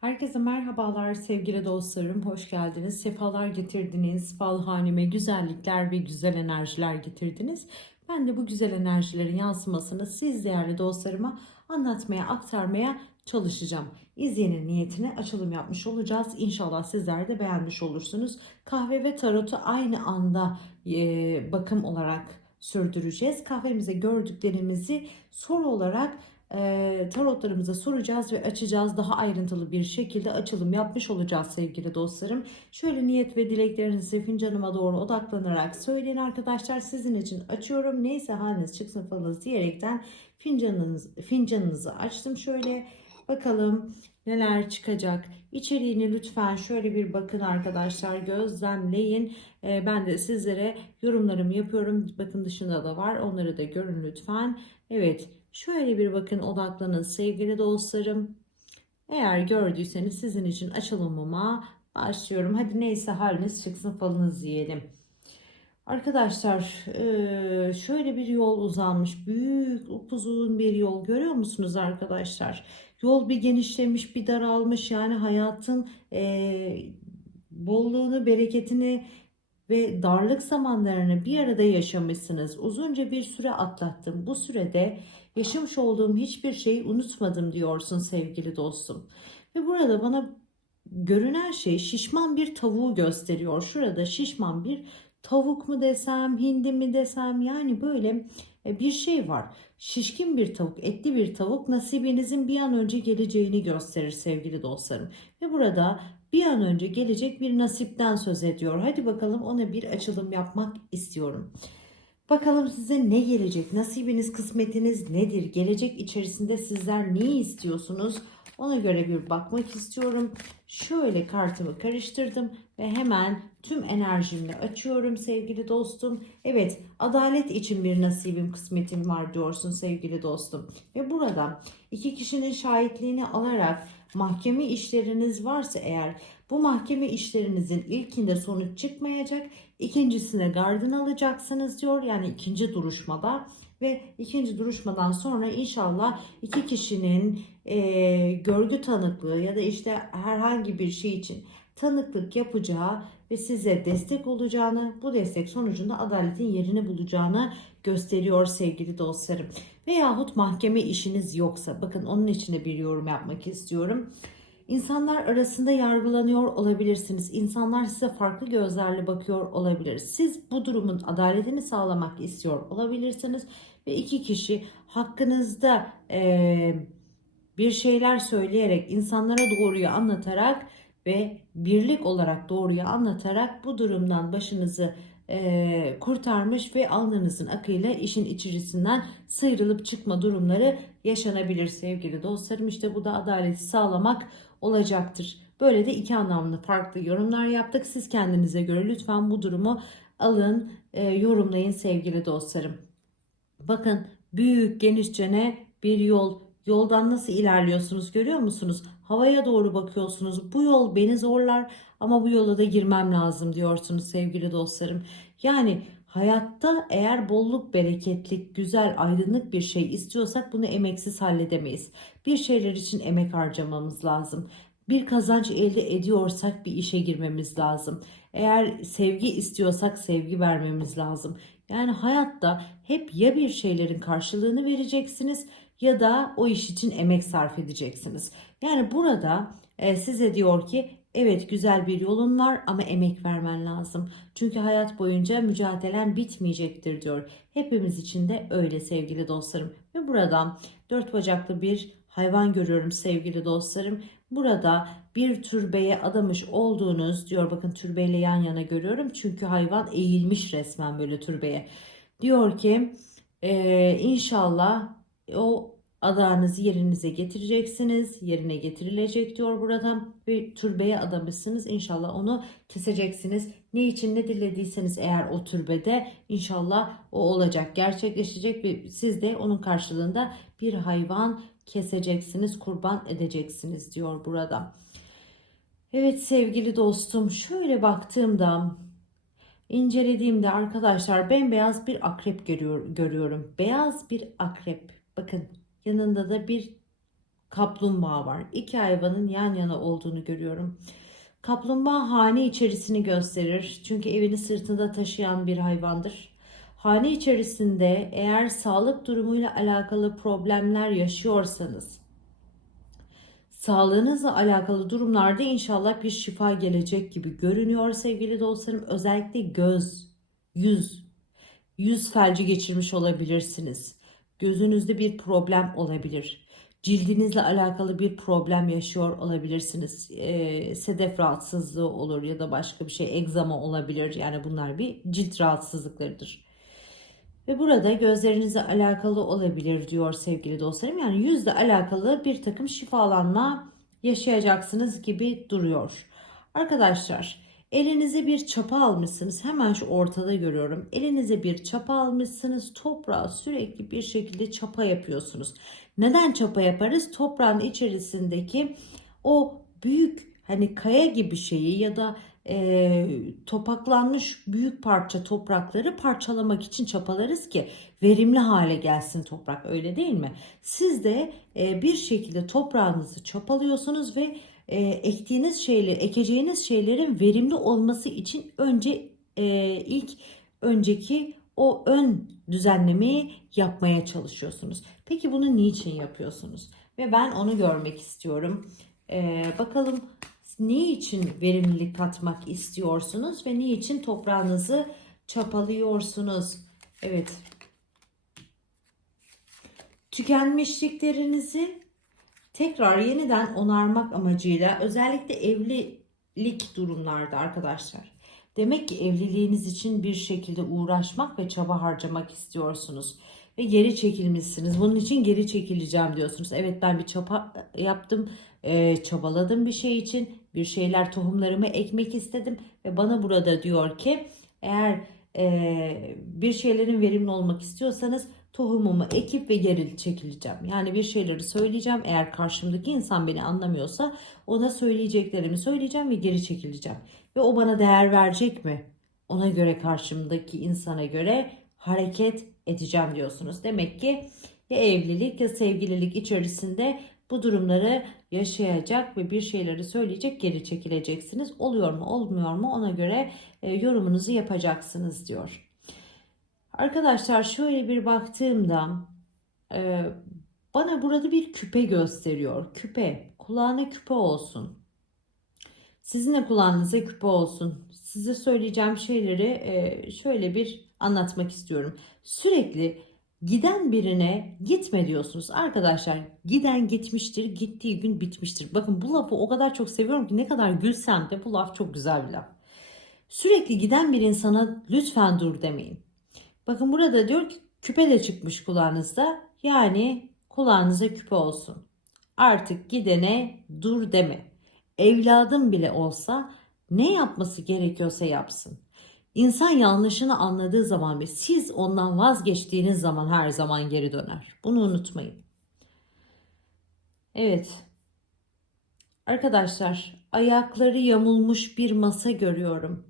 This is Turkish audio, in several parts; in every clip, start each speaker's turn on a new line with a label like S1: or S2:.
S1: Herkese merhabalar sevgili dostlarım. Hoş geldiniz. Sefalar getirdiniz. Fal haneme güzellikler ve güzel enerjiler getirdiniz. Ben de bu güzel enerjilerin yansımasını siz değerli dostlarıma anlatmaya, aktarmaya çalışacağım. İzleyenin niyetine açılım yapmış olacağız. İnşallah sizler de beğenmiş olursunuz. Kahve ve tarotu aynı anda e, bakım olarak sürdüreceğiz. Kahvemize gördüklerimizi soru olarak e, tarotlarımıza soracağız ve açacağız. Daha ayrıntılı bir şekilde açılım yapmış olacağız sevgili dostlarım. Şöyle niyet ve dileklerinizi fincanıma doğru odaklanarak söyleyin arkadaşlar. Sizin için açıyorum. Neyse haliniz çıksın falınız diyerekten fincanınız, fincanınızı açtım. Şöyle bakalım neler çıkacak. İçeriğini lütfen şöyle bir bakın arkadaşlar gözlemleyin. E, ben de sizlere yorumlarımı yapıyorum. Bakın dışında da var. Onları da görün lütfen. Evet. Şöyle bir bakın odaklanın sevgili dostlarım. Eğer gördüyseniz sizin için açılımıma başlıyorum. Hadi neyse haliniz çıksın falınız diyelim. Arkadaşlar eee, şöyle bir yol uzanmış. Büyük upuzun bir yol görüyor musunuz arkadaşlar? Yol bir genişlemiş bir daralmış. Yani hayatın eee, bolluğunu, bereketini ve darlık zamanlarını bir arada yaşamışsınız. Uzunca bir süre atlattım. Bu sürede yaşamış olduğum hiçbir şeyi unutmadım diyorsun sevgili dostum. Ve burada bana görünen şey şişman bir tavuğu gösteriyor. Şurada şişman bir tavuk mu desem, hindi mi desem yani böyle e, bir şey var. Şişkin bir tavuk, etli bir tavuk nasibinizin bir an önce geleceğini gösterir sevgili dostlarım. Ve burada bir an önce gelecek bir nasipten söz ediyor. Hadi bakalım ona bir açılım yapmak istiyorum. Bakalım size ne gelecek? Nasibiniz, kısmetiniz nedir? Gelecek içerisinde sizler ne istiyorsunuz? Ona göre bir bakmak istiyorum. Şöyle kartımı karıştırdım ve hemen tüm enerjimle açıyorum sevgili dostum. Evet, adalet için bir nasibim, kısmetim var diyorsun sevgili dostum. Ve burada iki kişinin şahitliğini alarak mahkeme işleriniz varsa eğer bu mahkeme işlerinizin ilkinde sonuç çıkmayacak, ikincisine gardını alacaksınız diyor. Yani ikinci duruşmada ve ikinci duruşmadan sonra inşallah iki kişinin e, görgü tanıklığı ya da işte herhangi bir şey için tanıklık yapacağı ve size destek olacağını, bu destek sonucunda adaletin yerini bulacağını gösteriyor sevgili dostlarım. Veyahut mahkeme işiniz yoksa, bakın onun için de bir yorum yapmak istiyorum. İnsanlar arasında yargılanıyor olabilirsiniz. İnsanlar size farklı gözlerle bakıyor olabilir. Siz bu durumun adaletini sağlamak istiyor olabilirsiniz. Ve iki kişi hakkınızda eee, bir şeyler söyleyerek, insanlara doğruyu anlatarak ve birlik olarak doğruyu anlatarak bu durumdan başınızı eee, kurtarmış ve alnınızın akıyla işin içerisinden sıyrılıp çıkma durumları yaşanabilir sevgili dostlarım. İşte bu da adaleti sağlamak olacaktır. Böyle de iki anlamlı farklı yorumlar yaptık. Siz kendinize göre lütfen bu durumu alın, e, yorumlayın sevgili dostlarım. Bakın büyük genişçene bir yol. Yoldan nasıl ilerliyorsunuz görüyor musunuz? Havaya doğru bakıyorsunuz. Bu yol beni zorlar ama bu yola da girmem lazım diyorsunuz sevgili dostlarım. Yani hayatta eğer bolluk, bereketlik, güzel, aydınlık bir şey istiyorsak bunu emeksiz halledemeyiz. Bir şeyler için emek harcamamız lazım. Bir kazanç elde ediyorsak bir işe girmemiz lazım. Eğer sevgi istiyorsak sevgi vermemiz lazım. Yani hayatta hep ya bir şeylerin karşılığını vereceksiniz ya da o iş için emek sarf edeceksiniz. Yani burada e, size diyor ki evet güzel bir yolun var ama emek vermen lazım. Çünkü hayat boyunca mücadelen bitmeyecektir diyor. Hepimiz için de öyle sevgili dostlarım. Ve buradan dört bacaklı bir hayvan görüyorum sevgili dostlarım. Burada bir türbeye adamış olduğunuz diyor bakın türbeyle yan yana görüyorum. Çünkü hayvan eğilmiş resmen böyle türbeye. Diyor ki eee, inşallah o adağınızı yerinize getireceksiniz. Yerine getirilecek diyor burada. Bir türbeye adamışsınız. İnşallah onu keseceksiniz. Ne için ne dilediyseniz eğer o türbede inşallah o olacak. Gerçekleşecek ve siz de onun karşılığında bir hayvan keseceksiniz, kurban edeceksiniz diyor burada. Evet sevgili dostum şöyle baktığımda incelediğimde arkadaşlar bembeyaz bir akrep görüyor, görüyorum. Beyaz bir akrep. Bakın yanında da bir kaplumbağa var. İki hayvanın yan yana olduğunu görüyorum. Kaplumbağa hane içerisini gösterir. Çünkü evini sırtında taşıyan bir hayvandır. Hane içerisinde eğer sağlık durumuyla alakalı problemler yaşıyorsanız, sağlığınızla alakalı durumlarda inşallah bir şifa gelecek gibi görünüyor sevgili dostlarım. Özellikle göz, yüz, yüz felci geçirmiş olabilirsiniz. Gözünüzde bir problem olabilir. Cildinizle alakalı bir problem yaşıyor olabilirsiniz. Ee, sedef rahatsızlığı olur ya da başka bir şey, egzama olabilir. Yani bunlar bir cilt rahatsızlıklarıdır. Ve burada gözlerinizle alakalı olabilir diyor sevgili dostlarım. Yani yüzle alakalı bir takım şifalanma yaşayacaksınız gibi duruyor. Arkadaşlar elinize bir çapa almışsınız. Hemen şu ortada görüyorum. Elinize bir çapa almışsınız. Toprağa sürekli bir şekilde çapa yapıyorsunuz. Neden çapa yaparız? Toprağın içerisindeki o büyük hani kaya gibi şeyi ya da e, topaklanmış büyük parça toprakları parçalamak için çapalarız ki verimli hale gelsin toprak öyle değil mi? Siz de e, bir şekilde toprağınızı çapalıyorsunuz ve e, ektiğiniz şeyler, ekeceğiniz şeylerin verimli olması için önce e, ilk önceki o ön düzenlemeyi yapmaya çalışıyorsunuz. Peki bunu niçin yapıyorsunuz? Ve ben onu görmek istiyorum. E, bakalım ne için verimlilik katmak istiyorsunuz ve ne için toprağınızı çapalıyorsunuz? Evet. Tükenmişliklerinizi tekrar yeniden onarmak amacıyla özellikle evlilik durumlarda arkadaşlar. Demek ki evliliğiniz için bir şekilde uğraşmak ve çaba harcamak istiyorsunuz ve geri çekilmişsiniz. Bunun için geri çekileceğim diyorsunuz. Evet ben bir çaba yaptım, e, çabaladım bir şey için. Bir şeyler tohumlarımı ekmek istedim ve bana burada diyor ki eğer bir şeylerin verimli olmak istiyorsanız tohumumu ekip ve geri çekileceğim. Yani bir şeyleri söyleyeceğim. Eğer karşımdaki insan beni anlamıyorsa ona söyleyeceklerimi söyleyeceğim ve geri çekileceğim. Ve o bana değer verecek mi? Ona göre karşımdaki insana göre hareket edeceğim diyorsunuz. Demek ki ya evlilik ya sevgililik içerisinde bu durumları yaşayacak ve bir şeyleri söyleyecek geri çekileceksiniz. Oluyor mu olmuyor mu ona göre e, yorumunuzu yapacaksınız diyor. Arkadaşlar şöyle bir baktığımda e, bana burada bir küpe gösteriyor. Küpe. Kulağına küpe olsun. Sizin de kulağınıza küpe olsun. Size söyleyeceğim şeyleri e, şöyle bir anlatmak istiyorum. Sürekli giden birine gitme diyorsunuz. Arkadaşlar giden gitmiştir, gittiği gün bitmiştir. Bakın bu lafı o kadar çok seviyorum ki ne kadar gülsem de bu laf çok güzel bir laf. Sürekli giden bir insana lütfen dur demeyin. Bakın burada diyor ki küpe de çıkmış kulağınızda. Yani kulağınıza küpe olsun. Artık gidene dur deme. Evladım bile olsa ne yapması gerekiyorsa yapsın. İnsan yanlışını anladığı zaman ve siz ondan vazgeçtiğiniz zaman her zaman geri döner. Bunu unutmayın. Evet. Arkadaşlar ayakları yamulmuş bir masa görüyorum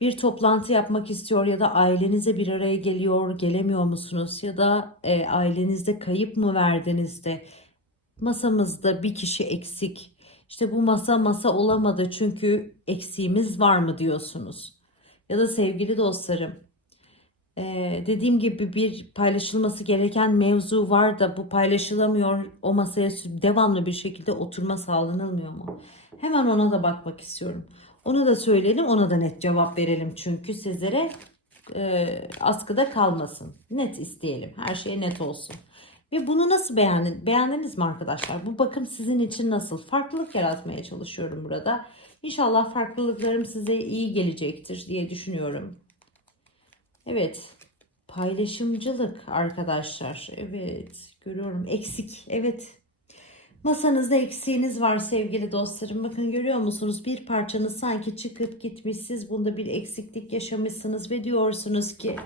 S1: bir toplantı yapmak istiyor ya da ailenize bir araya geliyor, gelemiyor musunuz? Ya da e, ailenizde kayıp mı verdiniz de masamızda bir kişi eksik. İşte bu masa masa olamadı çünkü eksiğimiz var mı diyorsunuz. Ya da sevgili dostlarım, e, dediğim gibi bir paylaşılması gereken mevzu var da bu paylaşılamıyor. O masaya devamlı bir şekilde oturma sağlanılmıyor mu? Hemen ona da bakmak istiyorum. Onu da söyleyelim, ona da net cevap verelim çünkü sizlere e, askıda kalmasın. Net isteyelim. Her şey net olsun. Ve bunu nasıl beğendin? Beğendiniz mi arkadaşlar? Bu bakım sizin için nasıl? Farklılık yaratmaya çalışıyorum burada. İnşallah farklılıklarım size iyi gelecektir diye düşünüyorum. Evet. Paylaşımcılık arkadaşlar. Evet. Görüyorum. Eksik. Evet. Masanızda eksiğiniz var sevgili dostlarım. Bakın görüyor musunuz? Bir parçanız sanki çıkıp gitmiş. Siz bunda bir eksiklik yaşamışsınız ve diyorsunuz ki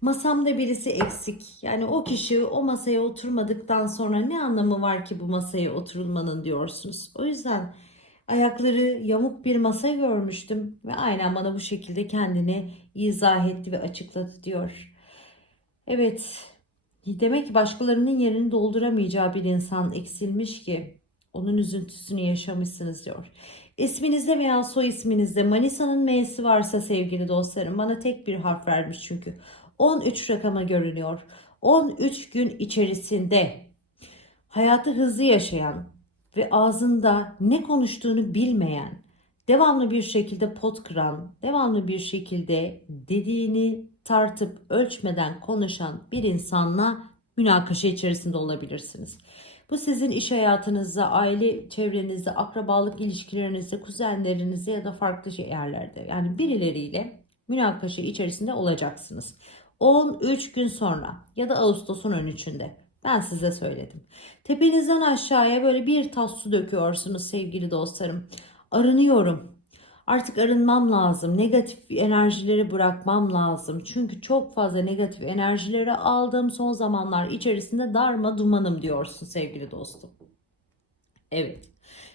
S1: masamda birisi eksik. Yani o kişi o masaya oturmadıktan sonra ne anlamı var ki bu masaya oturulmanın diyorsunuz. O yüzden ayakları yamuk bir masa görmüştüm ve aynen bana bu şekilde kendini izah etti ve açıkladı diyor. Evet Demek ki başkalarının yerini dolduramayacağı bir insan eksilmiş ki onun üzüntüsünü yaşamışsınız diyor. İsminizde veya soy isminizde Manisa'nın M'si varsa sevgili dostlarım bana tek bir harf vermiş çünkü. 13 rakama görünüyor. 13 gün içerisinde hayatı hızlı yaşayan ve ağzında ne konuştuğunu bilmeyen, devamlı bir şekilde pot kıran, devamlı bir şekilde dediğini tartıp ölçmeden konuşan bir insanla münakaşa içerisinde olabilirsiniz. Bu sizin iş hayatınızda, aile çevrenizde, akrabalık ilişkilerinizde, kuzenlerinizde ya da farklı yerlerde yani birileriyle münakaşa içerisinde olacaksınız. 13 gün sonra ya da Ağustos'un 13'ünde ben size söyledim. Tepenizden aşağıya böyle bir tas su döküyorsunuz sevgili dostlarım. Arınıyorum. Artık arınmam lazım. Negatif enerjileri bırakmam lazım. Çünkü çok fazla negatif enerjileri aldım son zamanlar içerisinde darma dumanım diyorsun sevgili dostum. Evet.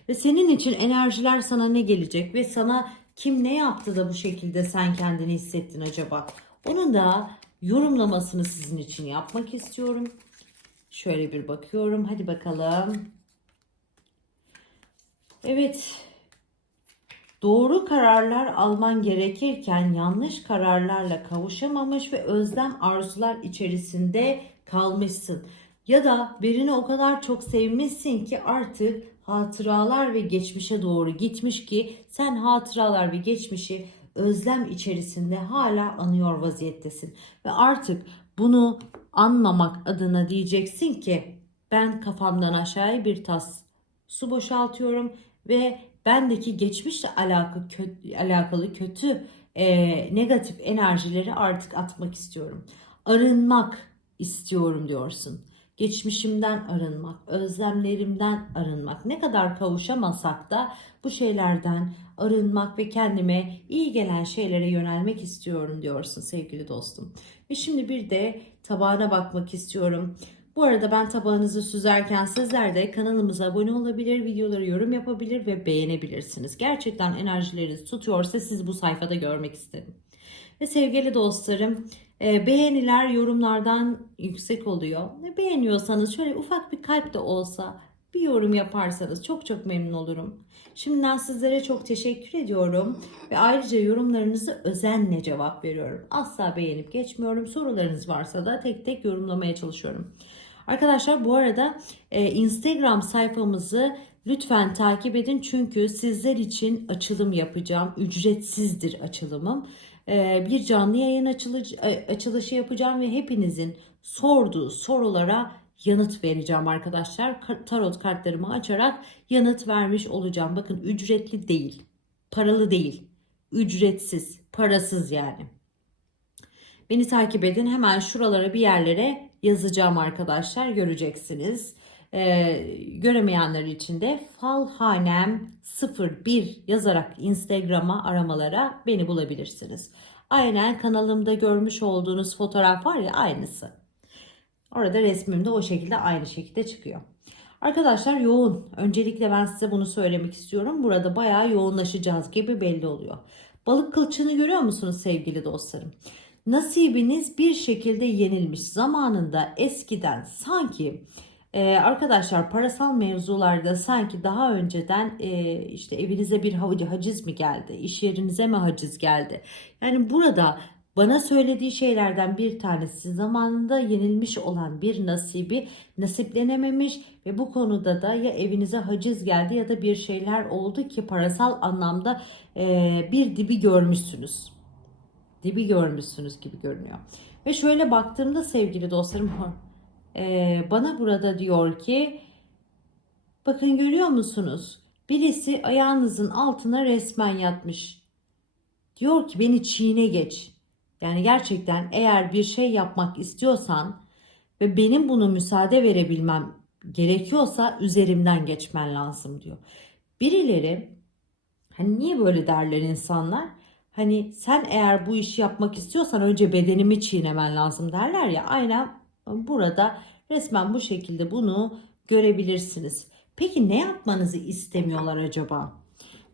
S1: Ve senin için enerjiler sana ne gelecek ve sana kim ne yaptı da bu şekilde sen kendini hissettin acaba? Onun da yorumlamasını sizin için yapmak istiyorum. Şöyle bir bakıyorum. Hadi bakalım. Evet. Doğru kararlar alman gerekirken yanlış kararlarla kavuşamamış ve özlem arzular içerisinde kalmışsın. Ya da birini o kadar çok sevmişsin ki artık hatıralar ve geçmişe doğru gitmiş ki sen hatıralar ve geçmişi özlem içerisinde hala anıyor vaziyettesin. Ve artık bunu anmamak adına diyeceksin ki ben kafamdan aşağıya bir tas su boşaltıyorum ve bendeki geçmişle alakalı kötü, alakalı kötü e, negatif enerjileri artık atmak istiyorum. Arınmak istiyorum diyorsun. Geçmişimden arınmak, özlemlerimden arınmak. Ne kadar kavuşamasak da bu şeylerden arınmak ve kendime iyi gelen şeylere yönelmek istiyorum diyorsun sevgili dostum. Ve şimdi bir de tabağına bakmak istiyorum. Bu arada ben tabağınızı süzerken sizler de kanalımıza abone olabilir, videoları yorum yapabilir ve beğenebilirsiniz. Gerçekten enerjileriniz tutuyorsa siz bu sayfada görmek istedim. Ve sevgili dostlarım e, beğeniler yorumlardan yüksek oluyor. E, beğeniyorsanız şöyle ufak bir kalp de olsa bir yorum yaparsanız çok çok memnun olurum. Şimdiden sizlere çok teşekkür ediyorum ve ayrıca yorumlarınızı özenle cevap veriyorum. Asla beğenip geçmiyorum. Sorularınız varsa da tek tek yorumlamaya çalışıyorum. Arkadaşlar bu arada e, Instagram sayfamızı lütfen takip edin çünkü sizler için açılım yapacağım. Ücretsizdir açılımım. E, bir canlı yayın açılışı, açılışı yapacağım ve hepinizin sorduğu sorulara yanıt vereceğim arkadaşlar. Tarot kartlarımı açarak yanıt vermiş olacağım. Bakın ücretli değil, paralı değil, ücretsiz, parasız yani. Beni takip edin. Hemen şuralara bir yerlere yazacağım arkadaşlar. Göreceksiniz. Ee, göremeyenler için de falhanem 01 yazarak Instagram'a aramalara beni bulabilirsiniz. Aynen kanalımda görmüş olduğunuz fotoğraf var ya aynısı. Orada resmim de o şekilde aynı şekilde çıkıyor. Arkadaşlar yoğun. Öncelikle ben size bunu söylemek istiyorum. Burada bayağı yoğunlaşacağız gibi belli oluyor. Balık kılçığını görüyor musunuz sevgili dostlarım? Nasibiniz bir şekilde yenilmiş. Zamanında eskiden sanki ee, arkadaşlar parasal mevzularda sanki daha önceden e, işte evinize bir haciz mi geldi, iş yerinize mi haciz geldi? Yani burada bana söylediği şeylerden bir tanesi zamanında yenilmiş olan bir nasibi nasiplenememiş ve bu konuda da ya evinize haciz geldi ya da bir şeyler oldu ki parasal anlamda e, bir dibi görmüşsünüz. Dibi görmüşsünüz gibi görünüyor. Ve şöyle baktığımda sevgili dostlarım e, bana burada diyor ki bakın görüyor musunuz? Birisi ayağınızın altına resmen yatmış. Diyor ki beni çiğne geç. Yani gerçekten eğer bir şey yapmak istiyorsan ve benim bunu müsaade verebilmem gerekiyorsa üzerimden geçmen lazım diyor. Birileri hani niye böyle derler insanlar? Hani sen eğer bu işi yapmak istiyorsan önce bedenimi çiğnemen lazım derler ya. Aynen burada resmen bu şekilde bunu görebilirsiniz. Peki ne yapmanızı istemiyorlar acaba?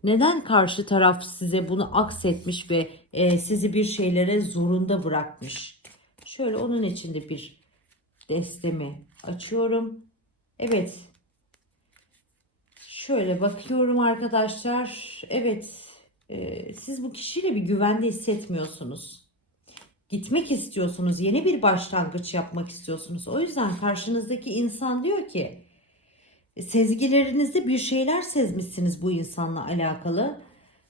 S1: Neden karşı taraf size bunu aksetmiş ve e, sizi bir şeylere zorunda bırakmış? Şöyle onun içinde bir destemi açıyorum. Evet. Şöyle bakıyorum arkadaşlar. Evet. e, siz bu kişiyle bir güvende hissetmiyorsunuz. Gitmek istiyorsunuz. Yeni bir başlangıç yapmak istiyorsunuz. O yüzden karşınızdaki insan diyor ki sezgilerinizde bir şeyler sezmişsiniz bu insanla alakalı.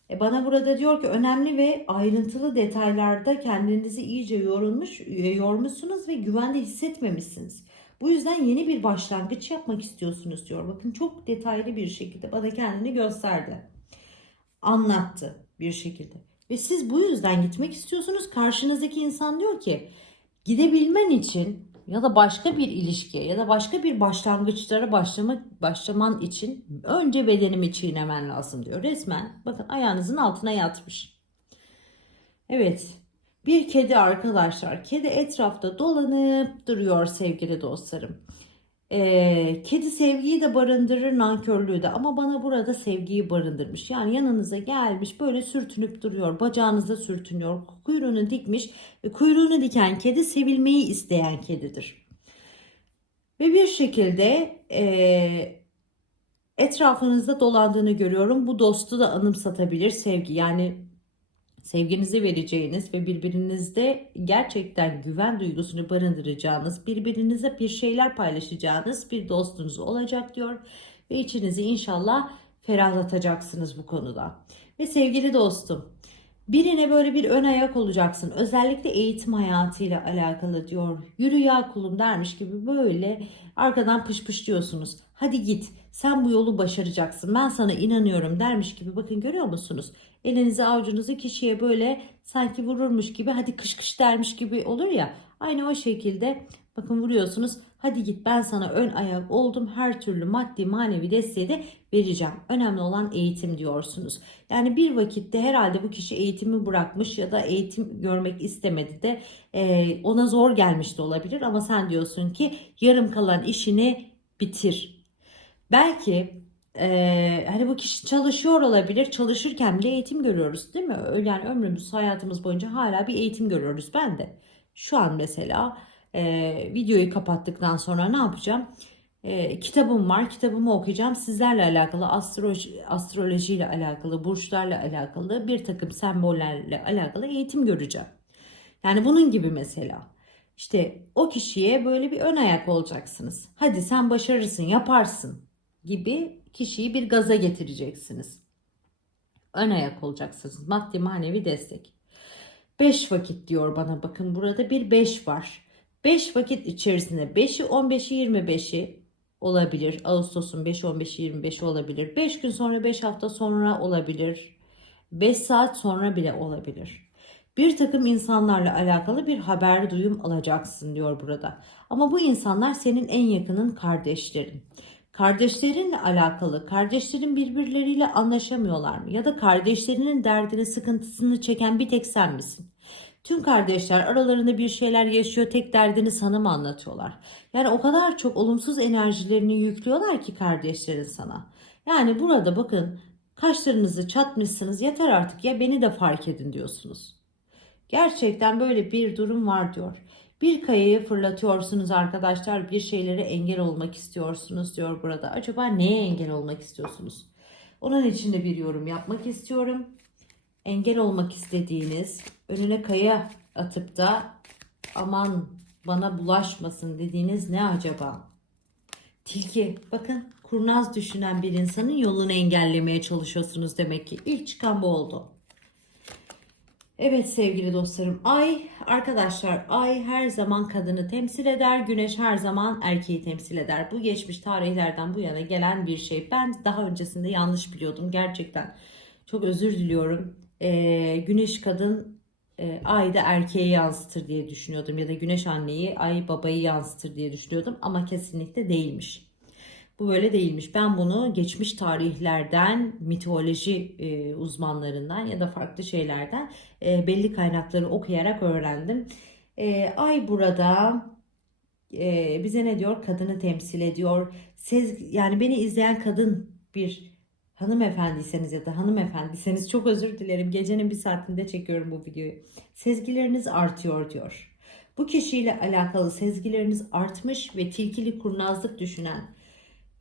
S1: E, bana burada diyor ki önemli ve ayrıntılı detaylarda kendinizi iyice yorulmuş, e, yormuşsunuz ve güvende hissetmemişsiniz. Bu yüzden yeni bir başlangıç yapmak istiyorsunuz diyor. Bakın çok detaylı bir şekilde bana kendini gösterdi. Anlattı bir şekilde. Ve siz bu yüzden gitmek istiyorsunuz. Karşınızdaki insan diyor ki gidebilmen için ya da başka bir ilişkiye ya da başka bir başlangıçlara başlamak başlaman için önce bedenimi çiğnemen lazım diyor. Resmen bakın ayağınızın altına yatmış. Evet. Bir kedi arkadaşlar. Kedi etrafta dolanıp duruyor sevgili dostlarım. Ee, kedi sevgiyi de barındırır nankörlüğü de ama bana burada sevgiyi barındırmış. Yani yanınıza gelmiş böyle sürtünüp duruyor. Bacağınıza sürtünüyor. Kuyruğunu dikmiş. Ve kuyruğunu diken kedi sevilmeyi isteyen kedidir. Ve bir şekilde e, etrafınızda dolandığını görüyorum. Bu dostu da anımsatabilir sevgi. Yani sevginizi vereceğiniz ve birbirinizde gerçekten güven duygusunu barındıracağınız, birbirinize bir şeyler paylaşacağınız bir dostunuz olacak diyor. Ve içinizi inşallah ferahlatacaksınız bu konuda. Ve sevgili dostum, birine böyle bir ön ayak olacaksın. Özellikle eğitim hayatıyla alakalı diyor. Yürü ya kulum dermiş gibi böyle arkadan pış pış diyorsunuz. Hadi git sen bu yolu başaracaksın ben sana inanıyorum dermiş gibi bakın görüyor musunuz? Elinizi avucunuzu kişiye böyle sanki vururmuş gibi hadi kış kış dermiş gibi olur ya. Aynı o şekilde bakın vuruyorsunuz. Hadi git ben sana ön ayak oldum her türlü maddi manevi desteği de vereceğim. Önemli olan eğitim diyorsunuz. Yani bir vakitte herhalde bu kişi eğitimi bırakmış ya da eğitim görmek istemedi de e, ona zor gelmiş de olabilir. Ama sen diyorsun ki yarım kalan işini bitir. Belki ee, hani bu kişi çalışıyor olabilir. Çalışırken bile eğitim görüyoruz değil mi? Yani ömrümüz, hayatımız boyunca hala bir eğitim görüyoruz. Ben de şu an mesela e, videoyu kapattıktan sonra ne yapacağım? E, kitabım var. Kitabımı okuyacağım. Sizlerle alakalı, astroloji, astrolojiyle alakalı, burçlarla alakalı, bir takım sembollerle alakalı eğitim göreceğim. Yani bunun gibi mesela. İşte o kişiye böyle bir ön ayak olacaksınız. Hadi sen başarırsın, yaparsın gibi kişiyi bir gaza getireceksiniz. Ön ayak olacaksınız. Maddi manevi destek. 5 vakit diyor bana bakın burada bir 5 var. 5 vakit içerisinde 5'i 15'i 25'i olabilir. Ağustos'un 5'i 15'i 25'i olabilir. 5 gün sonra 5 hafta sonra olabilir. 5 saat sonra bile olabilir. Bir takım insanlarla alakalı bir haber duyum alacaksın diyor burada. Ama bu insanlar senin en yakının kardeşlerin. Kardeşlerinle alakalı, kardeşlerin birbirleriyle anlaşamıyorlar mı? Ya da kardeşlerinin derdini, sıkıntısını çeken bir tek sen misin? Tüm kardeşler aralarında bir şeyler yaşıyor, tek derdini sana mı anlatıyorlar? Yani o kadar çok olumsuz enerjilerini yüklüyorlar ki kardeşlerin sana. Yani burada bakın kaşlarınızı çatmışsınız yeter artık ya beni de fark edin diyorsunuz. Gerçekten böyle bir durum var diyor. Bir kayayı fırlatıyorsunuz arkadaşlar. Bir şeylere engel olmak istiyorsunuz diyor burada. Acaba neye engel olmak istiyorsunuz? Onun için de bir yorum yapmak istiyorum. Engel olmak istediğiniz, önüne kaya atıp da aman bana bulaşmasın dediğiniz ne acaba? Tilki bakın kurnaz düşünen bir insanın yolunu engellemeye çalışıyorsunuz demek ki. İlk çıkan bu oldu. Evet sevgili dostlarım ay arkadaşlar ay her zaman kadını temsil eder güneş her zaman erkeği temsil eder. Bu geçmiş tarihlerden bu yana gelen bir şey. Ben daha öncesinde yanlış biliyordum gerçekten. Çok özür diliyorum. Ee, güneş kadın e, ay da erkeği yansıtır diye düşünüyordum ya da güneş anneyi ay babayı yansıtır diye düşünüyordum ama kesinlikle değilmiş. Bu böyle değilmiş. Ben bunu geçmiş tarihlerden, mitoloji e, uzmanlarından ya da farklı şeylerden e, belli kaynakları okuyarak öğrendim. E, ay burada e, bize ne diyor? Kadını temsil ediyor. Sez, yani beni izleyen kadın bir hanımefendiyseniz ya da hanımefendiyseniz çok özür dilerim. Gecenin bir saatinde çekiyorum bu videoyu. Sezgileriniz artıyor diyor. Bu kişiyle alakalı sezgileriniz artmış ve tilkili kurnazlık düşünen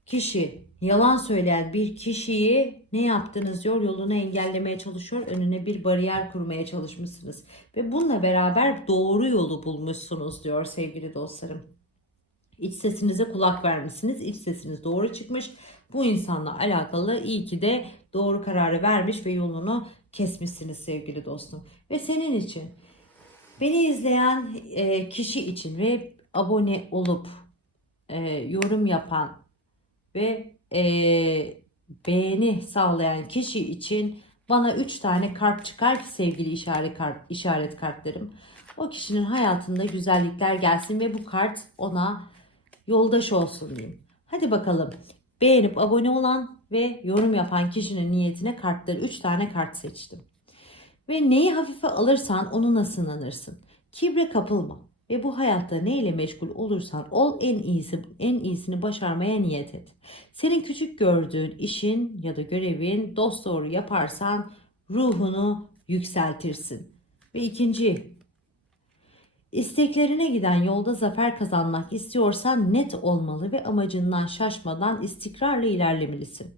S1: kişi, yalan söyleyen bir kişiyi ne yaptınız diyor yolunu engellemeye çalışıyor. Önüne bir bariyer kurmaya çalışmışsınız. Ve bununla beraber doğru yolu bulmuşsunuz diyor sevgili dostlarım. İç sesinize kulak vermişsiniz. İç sesiniz doğru çıkmış. Bu insanla alakalı iyi ki de doğru kararı vermiş ve yolunu kesmişsiniz sevgili dostum. Ve senin için beni izleyen e, kişi için ve abone olup e, yorum yapan ve e, beğeni sağlayan kişi için bana 3 tane kart çıkar ki sevgili işaret, kart, işaret kartlarım. O kişinin hayatında güzellikler gelsin ve bu kart ona yoldaş olsun diyeyim. Hadi bakalım. Beğenip abone olan ve yorum yapan kişinin niyetine kartları 3 tane kart seçtim. Ve neyi hafife alırsan onunla sınanırsın. Kibre kapılma ve bu hayatta neyle meşgul olursan ol en iyisi en iyisini başarmaya niyet et. Senin küçük gördüğün işin ya da görevin dost doğru yaparsan ruhunu yükseltirsin. Ve ikinci İsteklerine giden yolda zafer kazanmak istiyorsan net olmalı ve amacından şaşmadan istikrarla ilerlemelisin.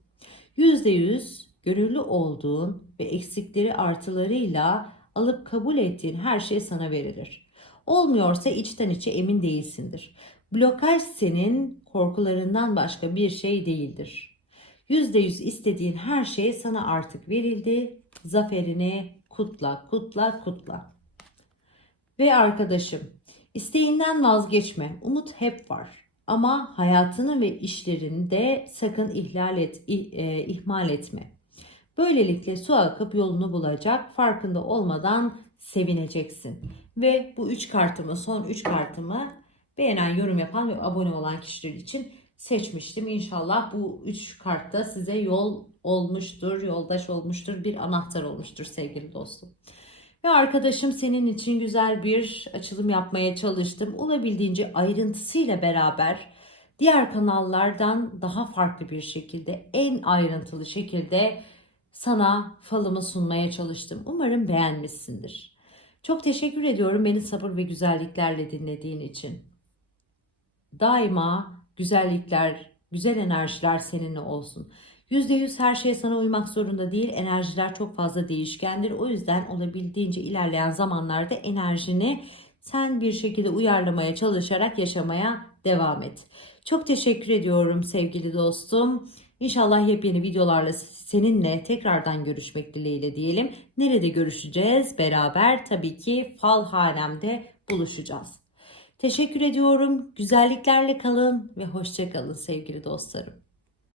S1: %100 gönüllü olduğun ve eksikleri artılarıyla alıp kabul ettiğin her şey sana verilir. Olmuyorsa içten içe emin değilsindir. Blokaj senin korkularından başka bir şey değildir. %100 istediğin her şey sana artık verildi. Zaferini kutla, kutla, kutla. Ve arkadaşım, isteğinden vazgeçme. Umut hep var. Ama hayatını ve işlerini de sakın ihlal et, e, ihmal etme. Böylelikle su akıp yolunu bulacak. Farkında olmadan sevineceksin. Ve bu üç kartımı, son üç kartımı beğenen, yorum yapan ve abone olan kişiler için seçmiştim. İnşallah bu üç kartta size yol olmuştur, yoldaş olmuştur, bir anahtar olmuştur sevgili dostum. Ve arkadaşım senin için güzel bir açılım yapmaya çalıştım. Olabildiğince ayrıntısıyla beraber diğer kanallardan daha farklı bir şekilde en ayrıntılı şekilde sana falımı sunmaya çalıştım. Umarım beğenmişsindir. Çok teşekkür ediyorum beni sabır ve güzelliklerle dinlediğin için. Daima güzellikler, güzel enerjiler seninle olsun. %100 her şey sana uymak zorunda değil. Enerjiler çok fazla değişkendir. O yüzden olabildiğince ilerleyen zamanlarda enerjini sen bir şekilde uyarlamaya çalışarak yaşamaya devam et. Çok teşekkür ediyorum sevgili dostum. İnşallah yepyeni videolarla seninle tekrardan görüşmek dileğiyle diyelim. Nerede görüşeceğiz? Beraber tabii ki fal hanemde buluşacağız. Teşekkür ediyorum. Güzelliklerle kalın ve hoşça kalın sevgili dostlarım.